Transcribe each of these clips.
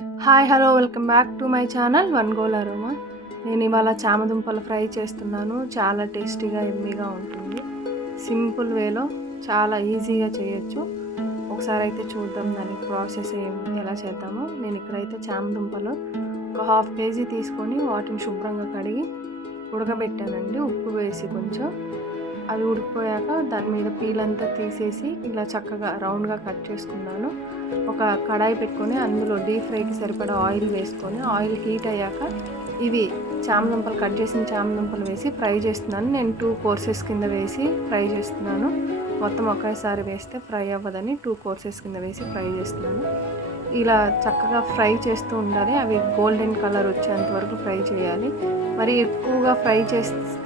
Hi hello welcome back to my channel one goal aroma. నేను ఇవాళ చామదుంపలు fry చేస్తున్నాను. చాలా టేస్టీగా ఎమ్మీగా ఉంటుంది. సింపుల్ వేలో చాలా ఈజీగా చేయొచ్చు. ఒకసారి అయితే చూద్దాం దానికి ప్రాసెస్ ఎలా చేద్దామో. నేను ఇక్కడైతే చామదుంపలు ఒక 1/2 kg తీసుకొని వాటిని శుభ్రంగా కడిగి ఉడకబెట్టానండి, ఉప్పు వేసి కొంచెం. అవి ఉడికిపోయాక దాని మీద పీల్ అంతా తీసేసి ఇలా చక్కగా రౌండ్గా కట్ చేసుకున్నాను. ఒక కడాయి పెట్టుకొని అందులో డీప్ ఫ్రైకి సరిపడా ఆయిల్ వేసుకొని ఆయిల్ హీట్ అయ్యాక ఇవి చామదుంపలు కట్ చేసిన చామదుంపలు వేసి ఫ్రై చేస్తున్నాను. నేను 2 కోర్సెస్ కింద వేసి ఫ్రై చేస్తున్నాను. మొత్తం ఒకేసారి వేస్తే ఫ్రై అవ్వదని 2 కోర్సెస్ కింద వేసి ఫ్రై చేస్తున్నాను. ఇలా చక్కగా ఫ్రై చేస్తూ ఉండాలి. అవి గోల్డెన్ కలర్ వచ్చేంత వరకు ఫ్రై చేయాలి. మరి ఎక్కువగా ఫ్రై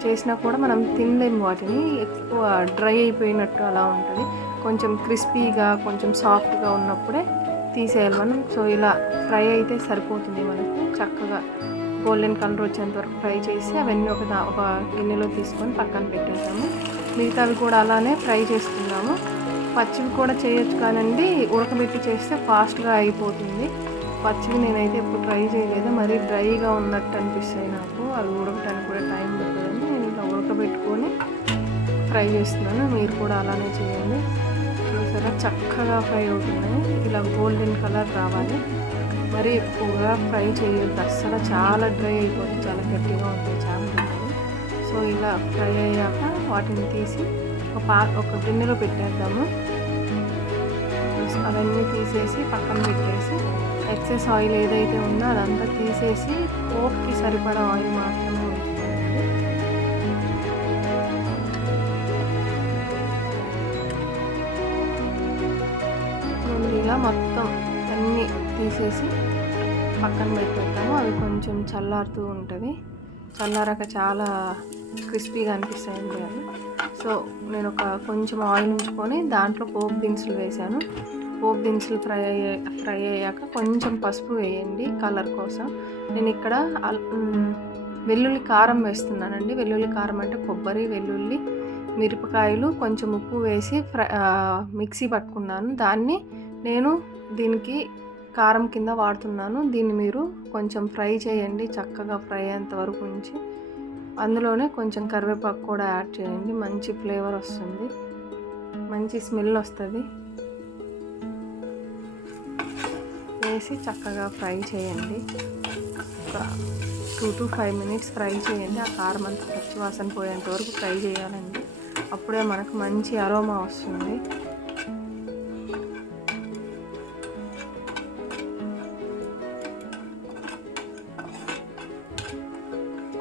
చేసినా కూడా మనం తినలేము. వాటిని ఎక్కువ డ్రై అయిపోయినట్టు అలా ఉంటుంది. కొంచెం క్రిస్పీగా కొంచెం సాఫ్ట్గా ఉన్నప్పుడే తీసేయాలి మనం. సో ఇలా ఫ్రై అయితే సరిపోతుంది మనకు. చక్కగా గోల్డెన్ కలర్ వచ్చేంత వరకు ఫ్రై చేసి అవన్నీ ఒక గిన్నెలో తీసుకొని పక్కన పెట్టేసాము. మిగతావి కూడా అలానే ఫ్రై చేస్తున్నాము. పచ్చివి కూడా చేయొచ్చు కానండి, ఉడకబెట్టి చేస్తే ఫాస్ట్గా అయిపోతుంది. పచ్చివి నేనైతే ఎప్పుడు ట్రై చేయలేదు. మరీ డ్రైగా ఉన్నట్టు అనిపిస్తాయి నాకు. అవి ఉడకటానికి కూడా టైం పడుతుందని నేను ఇలా ఉడకబెట్టుకొని ఫ్రై చేస్తున్నాను. మీరు కూడా అలానే చేయండి. చూసారా చక్కగా ఫ్రై అవుతున్నాయి. ఇలా గోల్డెన్ కలర్ రావాలి. మరీ ఎక్కువగా ఫ్రై చేయొద్దు అస్సలు. చాలా డ్రై అయిపోతుంది, చాలా గట్టిగా ఉంటాయి చామదుంపలు. సో ఇలా ఫ్రై అయ్యాక వాటిని తీసి ఒక గిన్నెలో పెట్టేద్దాము. అవన్నీ తీసేసి పక్కన పెట్టేసి ఎక్సెస్ ఆయిల్ ఏదైతే ఉందో అదంతా తీసేసి పోపుకి సరిపడా ఆయిల్ మాత్రమే ఉంచుకోండి. ఇలా మొత్తం అన్నీ తీసేసి పక్కన పెట్టేద్దాము. అవి కొంచెం చల్లారుతూ ఉంటుంది. చల్లారాక చాలా క్రిస్పీగా అనిపిస్తాయండి అవి. సో నేను కొంచెం ఆయిల్ ఉంచుకొని దాంట్లో పోపు దినుసులు వేసాను. పోపు దినుసులు ఫ్రై అయ్యాక కొంచెం పసుపు వేయండి కలర్ కోసం. నేను ఇక్కడ వెల్లుల్లి కారం వేస్తున్నానండి. వెల్లుల్లి కారం అంటే కొబ్బరి, వెల్లుల్లి, మిరపకాయలు, కొంచెం ఉప్పు వేసి మిక్సీ పట్టుకున్నాను. దాన్ని నేను దీనికి కారం కింద వాడుతున్నాను. దీన్ని మీరు కొంచెం ఫ్రై చేయండి, చక్కగా ఫ్రై అయ్యేంత వరకు ఉంచి అందులోనే కొంచెం కరివేపాకు కూడా యాడ్ చేయండి. మంచి ఫ్లేవర్ వస్తుంది, మంచి స్మెల్ వస్తుంది. వేసి చక్కగా ఫ్రై చేయండి. ఒక 2 to 5 minutes ఫ్రై చేయండి. ఆ కారం అంతా పచ్చి వాసన పోయేంత వరకు ఫ్రై చేయాలండి. అప్పుడే మనకు మంచి అరోమా వస్తుంది.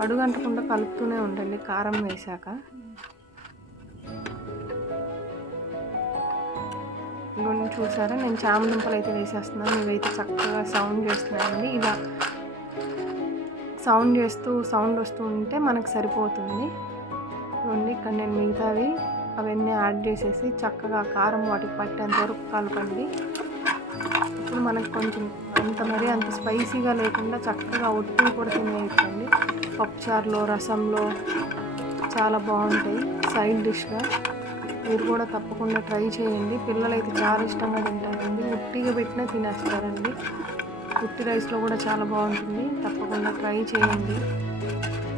అడుగంటకుండా కలుపుతూనే ఉండండి కారం వేశాక. చూసారా నేను చామదుంపలు అయితే వేసేస్తున్నాను. ఇవైతే చక్కగా సౌండ్ చేస్తున్నానండి. ఇలా సౌండ్ వస్తూ ఉంటే మనకు సరిపోతుంది. చూడండి ఇక్కడ నేను మిగతావి అవన్నీ యాడ్ చేసేసి చక్కగా కారం వాటికి పట్టేంత వరకు కలపండి. ఇప్పుడు మనకు కొంచెం అంత స్పైసీగా లేకుండా చక్కగా ఒట్టిని కూడా తినేయచ్చండి. పప్పుచారులో, రసంలో చాలా బాగుంటాయి సైడ్ డిష్గా. మీరు కూడా తప్పకుండా ట్రై చేయండి. పిల్లలైతే చాలా ఇష్టంగా తింటారండి. ఉట్టిగా పెట్టినా తినేస్తారండి. ఉట్టి రైస్లో కూడా చాలా బాగుంటుంది. తప్పకుండా ట్రై చేయండి.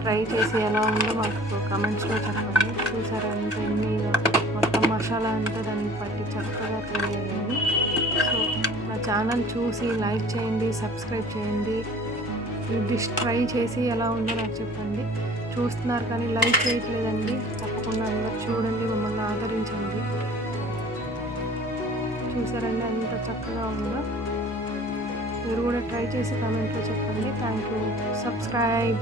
ట్రై చేసి ఎలా ఉందో మాకు కమెంట్స్లో చెప్పండి. చూసారా అంత ఎన్నీగా మొత్తం మసాలా అంతా దానికి పట్టి చక్కగా ఫ్రై అయ్యింది. సో నా ఛానల్ చూసి లైక్ చేయండి, సబ్స్క్రైబ్ చేయండి. ఈ డిష్ ట్రై చేసి ఎలా ఉందో నాకు చెప్పండి. చూస్తున్నారు కానీ లైక్ చేయట్లేదండి. తప్పకుండా అందరూ చూడండి, మమ్మల్ని ఆదరించండి. చూసారండి ఎంత చక్కగా ఉందో. మీరు కూడా ట్రై చేసి కామెంట్లో చెప్పండి. Thank you. సబ్స్క్రైబ్.